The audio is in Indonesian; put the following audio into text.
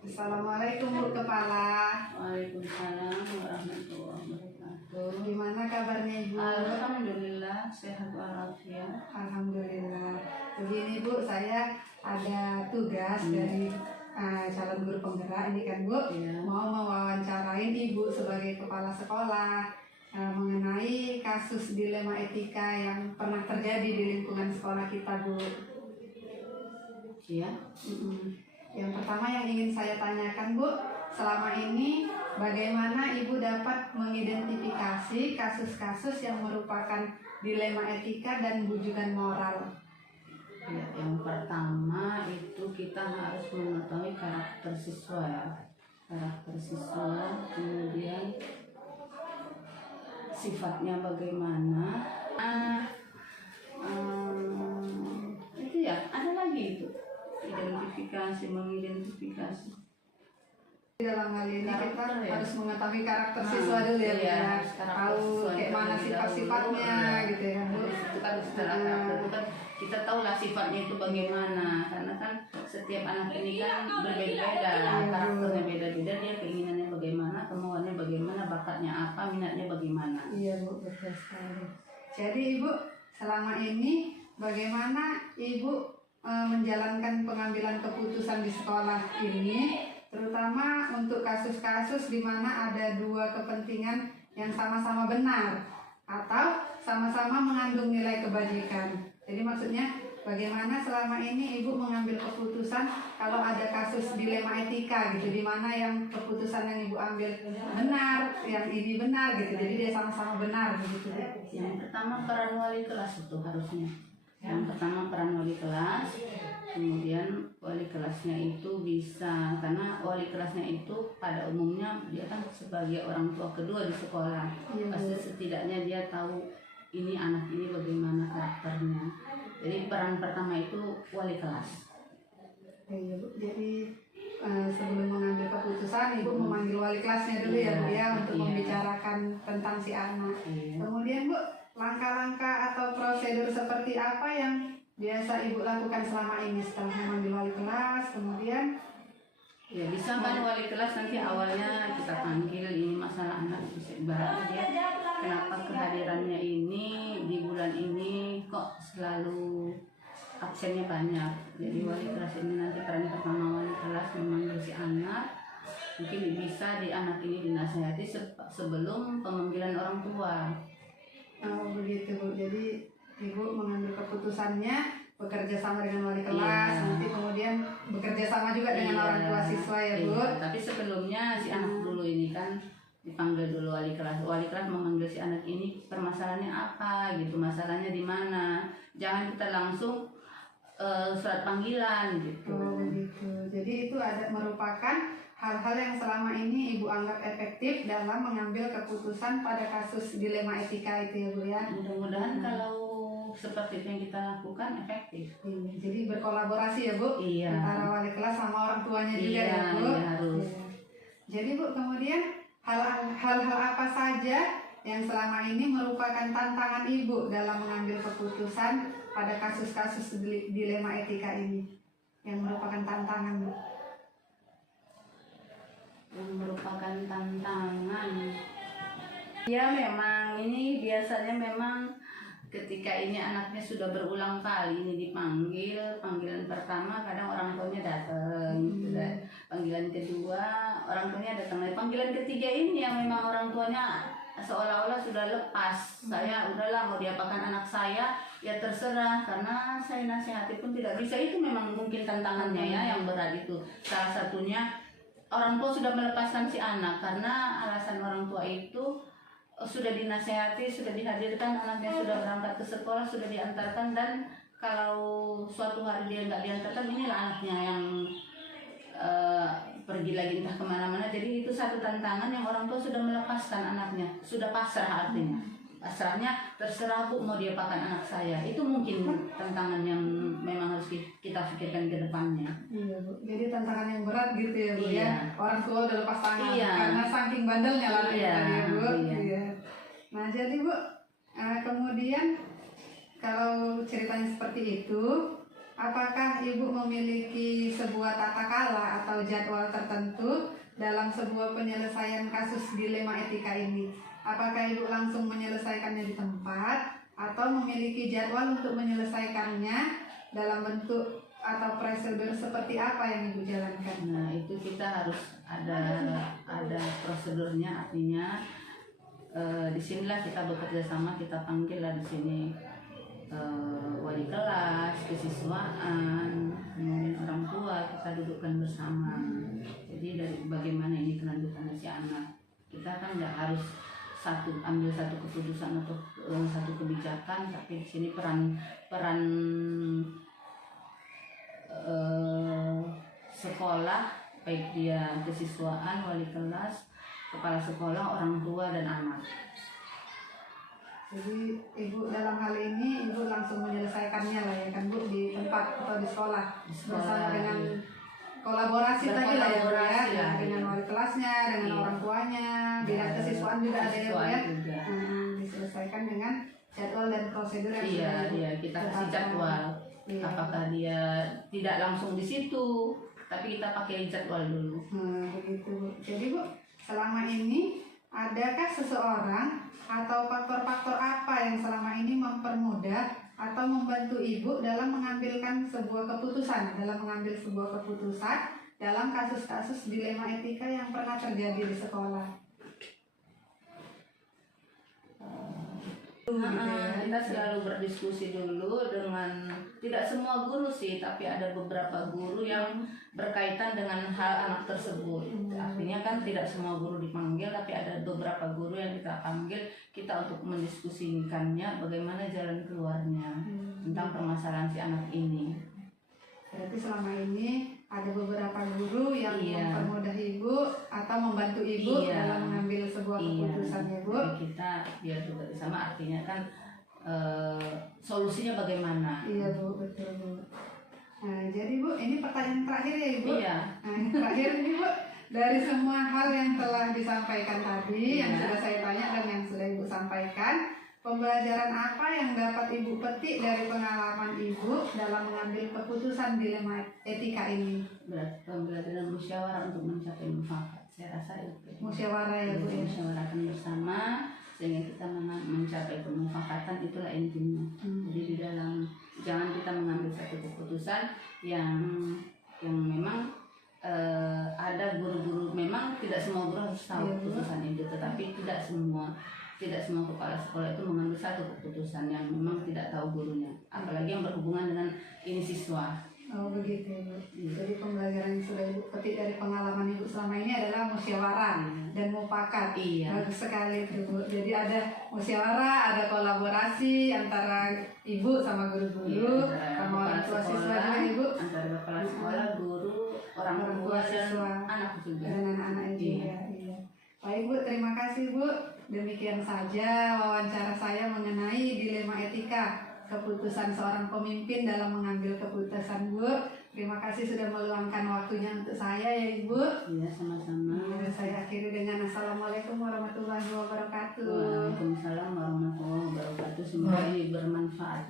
Assalamualaikum Bu Kepala. Waalaikumsalam warahmatullahi wabarakatuh. Gimana kabarnya Ibu? Alhamdulillah sehat walafiat. Alhamdulillah. Begini Bu, saya ada tugas dari calon guru penggerak ini kan Bu. Iya. Mau mewawancarain Ibu sebagai kepala sekolah mengenai kasus dilema etika yang pernah terjadi di lingkungan sekolah kita Bu. Iya. Yang pertama yang ingin saya tanyakan Bu, selama ini bagaimana Ibu dapat mengidentifikasi kasus-kasus yang merupakan dilema etika dan bujukan moral? Ya, yang pertama itu kita harus mengetahui karakter siswa ya. Karakter siswa, kemudian sifatnya bagaimana. Itu ya, ada lagi itu. Mengidentifikasi. Dalam hal ini kita Karakter, ya? harus mengetahui karakter siswa dulu ya Bu, iya, ya. karakter Tahu siswa kayak mana terlebih sifat-sifatnya dahulu, gitu ya Bu. Itu kan setelah karakter itu kan kita tahu lah sifatnya itu bagaimana, karena kan setiap anak ini kan berbeda-beda, karakternya beda-beda, dia keinginannya bagaimana, kemauannya bagaimana, bakatnya apa, minatnya bagaimana. Iya Bu, betul sekali. Jadi Ibu selama ini bagaimana Ibu menjalankan pengambilan keputusan di sekolah ini, terutama untuk kasus-kasus di mana ada dua kepentingan yang sama-sama benar atau sama-sama mengandung nilai kebajikan. Jadi maksudnya bagaimana selama ini Ibu mengambil keputusan kalau ada kasus dilema etika gitu, di mana yang keputusan yang Ibu ambil benar, yang ini benar gitu, jadi dia sama-sama benar begitu. Yang pertama peran wali kelas itu harusnya. Yang pertama peran wali kelas, kemudian wali kelasnya itu bisa, karena wali kelasnya itu pada umumnya dia kan sebagai orang tua kedua di sekolah, pasti setidaknya dia tahu ini anak ini bagaimana karakternya. Jadi peran pertama itu wali kelas. Iya Bu, jadi sebelum mengambil keputusan Ibu memanggil wali kelasnya dulu ya Bu ya, untuk membicarakan tentang si anak. Kemudian Bu, langkah-langkah atau prosedur seperti apa yang biasa Ibu lakukan selama ini setelah memanggil wali kelas? Kemudian Ya bisa kan wali kelas nanti awalnya kita panggil, ini masalah anak bisa ibaratnya dia kenapa kehadirannya ini di bulan ini kok selalu absennya banyak. Jadi wali kelas ini nanti peran pertama wali kelas memanggil si anak, mungkin bisa di anak ini dinasihati sebelum pemanggilan orang tua. Oh begitu Bu, jadi Ibu mengambil keputusannya bekerja sama dengan wali kelas, nanti kemudian bekerja sama juga dengan orang tua siswa ya Bu. Tapi sebelumnya si anak dulu ini kan dipanggil dulu wali kelas. Wali kelas memanggil si anak ini permasalahannya apa gitu, masalahnya di mana. Jangan kita langsung surat panggilan gitu. Oh begitu. Jadi itu ada merupakan hal-hal yang selama ini Ibu anggap efektif dalam mengambil keputusan pada kasus dilema etika itu ya Bu ya. Mudah-mudahan kalau seperti itu yang kita lakukan efektif. Iya, jadi berkolaborasi ya Bu, Iya. antara wali kelas sama orang tuanya juga ya Bu. Iya, harus. Iya. Jadi Bu, kemudian hal-hal apa saja yang selama ini merupakan tantangan Ibu dalam mengambil keputusan pada kasus-kasus dilema etika ini, yang merupakan tantangan Bu? Yang merupakan tantangan. Ya memang ini biasanya memang ketika ini anaknya sudah berulang kali ini dipanggil, panggilan pertama kadang orang tuanya datang, panggilan kedua orang tuanya datang, panggilan ketiga ini yang memang orang tuanya seolah-olah sudah lepas, saya udahlah mau diapakan anak saya ya terserah, karena saya nasihati pun tidak bisa. Itu memang mungkin tantangannya ya yang berat itu. Salah satunya orang tua sudah melepaskan si anak karena alasan orang tua itu sudah dinasehati, sudah dihadirkan, anaknya sudah berangkat ke sekolah, sudah diantarkan, dan kalau suatu hari dia nggak diantarkan, inilah anaknya yang pergi lagi entah kemana-mana. Jadi itu satu tantangan yang orang tua sudah melepaskan anaknya, sudah pasrah, artinya pasrahnya terserah Bu mau diapakan anak saya. Itu mungkin tantangan yang memang harus kita pikirkan ke depannya. Iya Bu, jadi tantangan yang berat gitu ya Bu Iya. ya. Orang tua udah lepas tangan karena saking bandelnya lah Iya. tadi ya Bu. Iya. Iya. Nah jadi Bu, kemudian kalau ceritanya seperti itu, apakah Ibu memiliki sebuah tata kala atau jadwal tertentu dalam sebuah penyelesaian kasus dilema etika ini? Apakah Ibu langsung menyelesaikannya di tempat atau memiliki jadwal untuk menyelesaikannya dalam bentuk atau prosedur seperti apa yang Ibu jalankan? Nah, itu kita harus ada prosedurnya, artinya disinilah kita bekerja sama, kita panggil lah di sini wali kelas, kesiswaan, kemudian orang tua, kita dudukkan bersama. Jadi dari bagaimana ini kelanjutannya si anak, kita kan nggak harus ambil satu keputusan atau satu kebijakan, tapi di sini peran sekolah, baik dia kesiswaan, wali kelas, kepala sekolah, orang tua dan anak. Jadi Ibu dalam hal ini Ibu langsung menyelesaikannya lah ya kan Bu, di tempat atau di sekolah, bersama dengan kolaborasi tadi lah ya Bu ya, dengan wali kelasnya, dengan orang tuanya, bidang kesiswaan juga ada ya Bu ya. Diselesaikan dengan jadwal dan prosedur yang sudah kita kasih jadwal. Apakah dia tidak langsung di situ, tapi kita pakai jadwal dulu. Begitu Bu. Jadi Bu, selama ini adakah seseorang atau faktor-faktor apa yang selama ini mempermudah atau membantu Ibu dalam mengambil sebuah keputusan dalam kasus-kasus dilema etika yang pernah terjadi di sekolah? Kita selalu berdiskusi dulu dengan, tidak semua guru sih, tapi ada beberapa guru yang berkaitan dengan hal anak tersebut. Artinya kan tidak semua guru dipanggil, tapi ada beberapa guru yang kita panggil, kita untuk mendiskusikannya bagaimana jalan keluarnya tentang permasalahan si anak ini. Berarti selama ini ada beberapa guru yang mempermudah Ibu atau membantu Ibu dalam mengambil sebuah keputusan ya Bu. Jadi kita biar bekerja sama, artinya kan solusinya bagaimana. Iya Bu, betul Bu. Nah, jadi Bu, ini pertanyaan terakhir ya Ibu. Nah, yang terakhir ini Bu, dari semua hal yang telah disampaikan tadi, yang sudah saya tanya dan yang sudah Ibu sampaikan, pembelajaran apa yang dapat Ibu petik dari pengalaman Ibu dalam mengambil keputusan dilema etika ini? Berarti pembelajaran musyawarah untuk mencapai mufakat. Saya rasa itu. Musyawarah ya Bu ya. Musyawarahkan bersama sehingga kita mencapai kemufakatan, itulah intinya. Jadi di dalam, jangan kita mengambil satu keputusan yang memang ada guru-guru, memang tidak semua guru harus tahu keputusan itu, tetapi tidak semua kepala sekolah itu mengambil satu keputusan yang memang tidak tahu gurunya, apalagi yang berhubungan dengan ini siswa. Oh begitu Bu. Jadi pembelajaran yang sudah Ibu petik dari pengalaman Ibu selama ini adalah musyawarah dan mufakat. Bagus sekali itu Bu. Jadi ada musyawarah, ada kolaborasi antara Ibu sama guru-guru, sama orang tua siswa juga Ibu. Antara kepala sekolah, guru, orang tua siswa, anak juga. Dan anak-anak juga. Iya. Baik Bu, terima kasih Bu. Demikian saja wawancara saya mengenai dilema etika, keputusan seorang pemimpin dalam mengambil keputusan Bu. Terima kasih sudah meluangkan waktunya untuk saya ya Ibu. Iya, sama-sama. Saya akhiri dengan Assalamualaikum warahmatullahi wabarakatuh. Waalaikumsalam warahmatullahi wabarakatuh. Semoga ini bermanfaat.